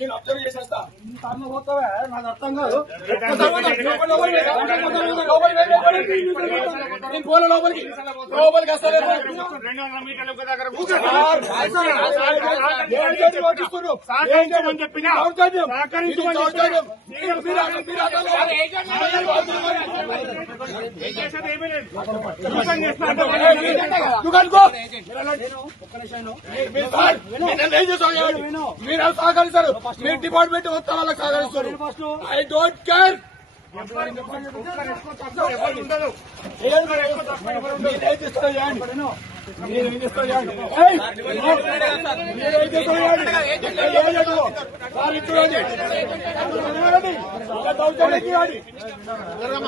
నేను అబ్జర్వ్ చేసేస్తా నాకు అర్థం కాదు. నేను పోలే లోపలికి వస్తాను. మీరు సహకరిస్తారు, మీరు డిపార్ట్మెంట్ మొత్తం వాళ్ళకి సహకరిస్తారు. I don't care.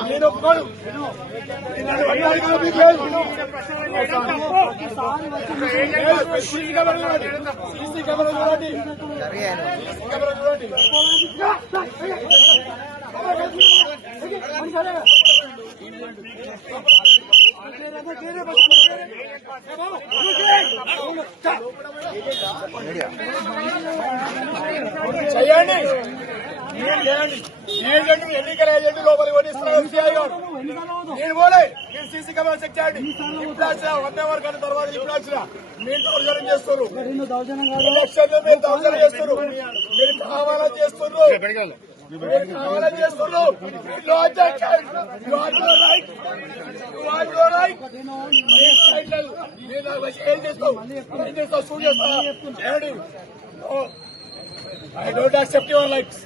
నేను ఒప్పుకోను. సీసీ కెమెరా చూడండి. చేయండి. ఏజెంట్ ఎన్నికల ఏజెంట్ లోపలికి వదిలిస్తున్నారు. నేను పోలే. మీరు సీసీ కెమెరా చెక్ చేయండి. ఇప్పుడు 1 అవర్ కానీ తర్వాత ఇప్పుడు వచ్చిన మీరు దౌర్జన్యం చేస్తున్నారు. ఎలక్షన్ మీరు దౌర్జన్యం చేస్తున్నారు. మీరు కావాలని చేస్తున్నారు. ఏం చేస్తావు సూట్ చేస్తా. I don't accept your likes.